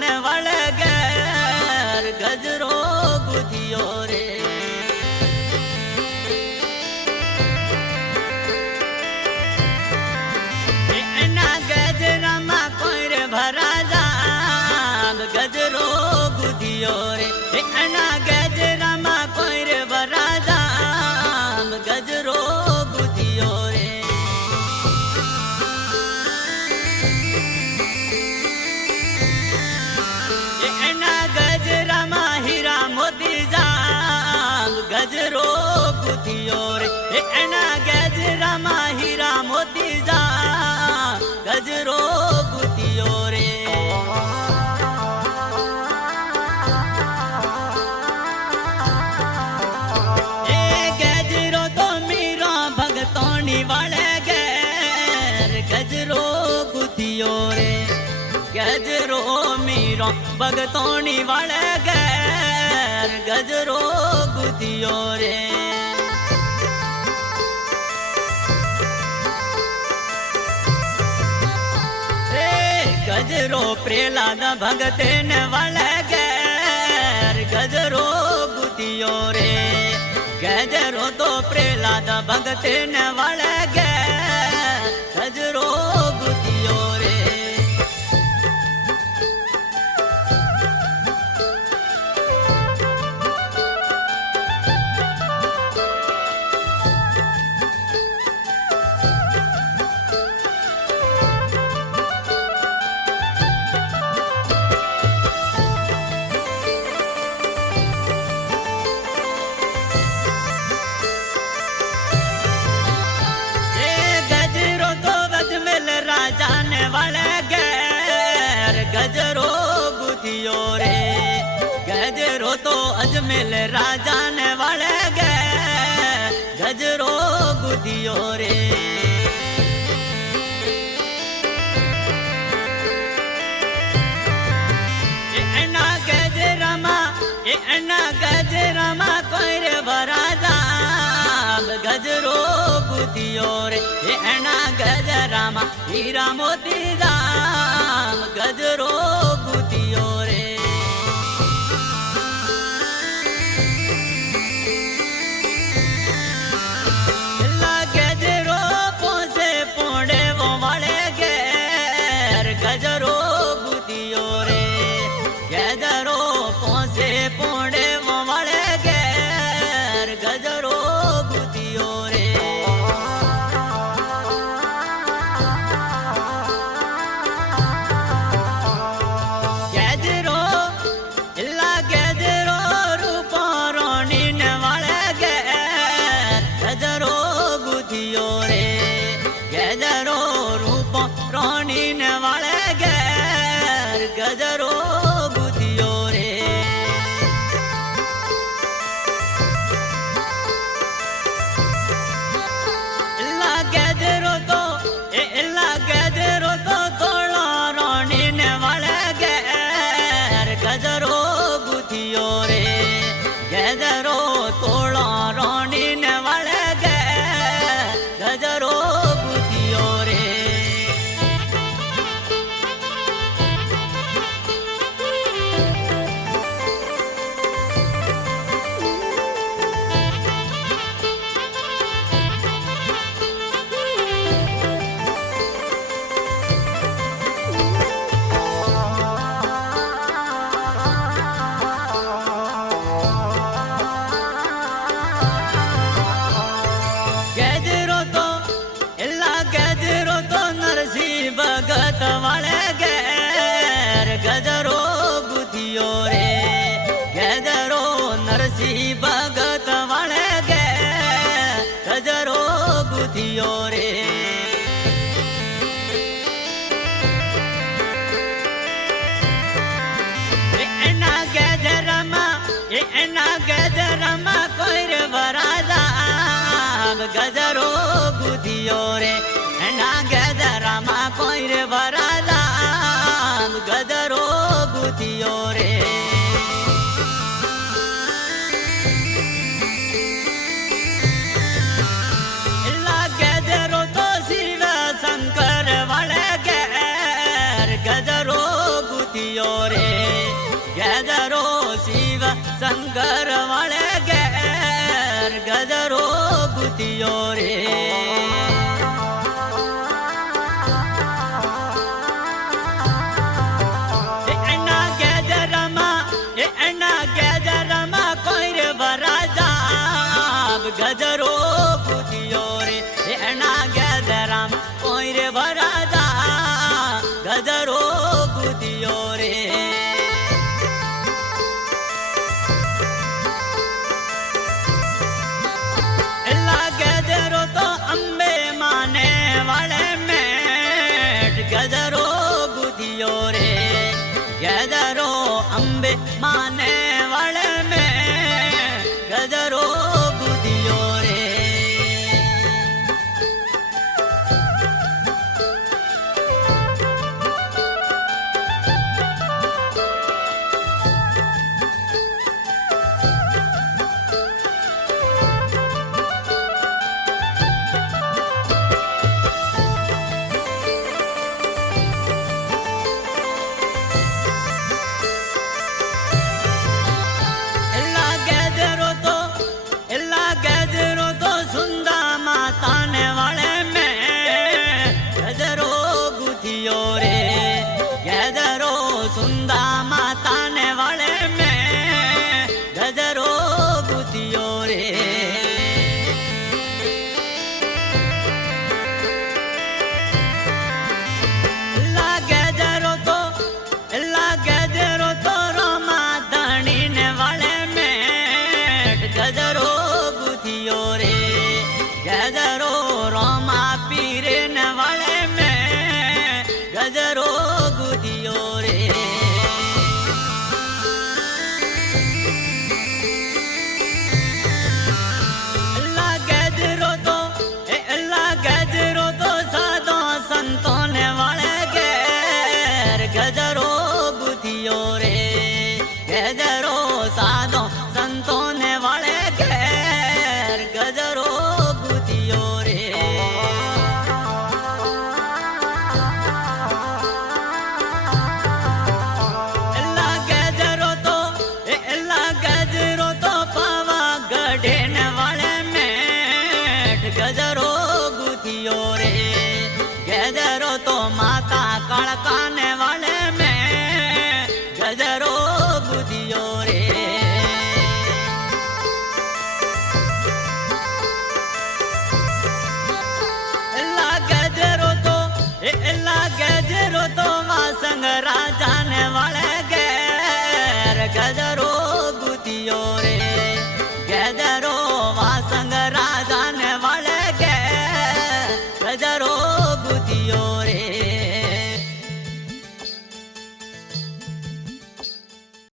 ने वाले गैर गजरो बुधियो रे एना गजरा मा कोई रे भरा जाग गजरो बुधियो रे एना गजरा मा कोई रे भरा जाग गजरो बुधियो रे गजरो बुधियो रे एना गजरा मा हीरा मोती जा गजरो बुधियो रे ए गजरो तो मीरा भगतोनी वाले गैर गजरो बुधियो रे गजरो मीरा भगतोनी वाले गैर गजरो बुधियो रे गजरो प्रहलाद भगते न वाले गैर गजरो बुधियो रे गजरो तो प्रहलाद भगते न वाले गैर गजरो बुधियो रे जाने वाले गैर गजरो बुधियो रे गजरो तो अजमेर राजा ने वाले गैर गजरो बुधियो रे एना गजरा मा कोई रे भरा जाग गजरो बुधियो रे एना गजरा मा हीरा मोती जाग गजरो बुधियो रे गजरो पोसे पोड़े वो वाले गैर गजरो बुधियो रे गजरो पोसे पोड़े वो वाले गैर गजरो बुधियो रे गजरो रूप रानी ने वाले गैर गजरो बुधियो रे गजरो तो तोड़ा रानी ने वाले गैर गजरो बुधियो रे गजरो तोड़ा रानी ने वाले गैर गजरो बुधियो रे भगत वाले गैर गजरो बुधियो रे गजरो नरसी भगत वाले गैर गजरो बुधियो रे एना गजरा मा कोई रे भरा जाग गजरो बुधियो रे एना गजरा मा कोई रे भरा जाग गजरो बुधियो रे गजरो तो शिव शंकर वाले गैर गजरो बुधियो रे ગુતિયો રે એના ગેજરામાં કોઈ રે વરાજા ગજરો ગુતિયો રે એના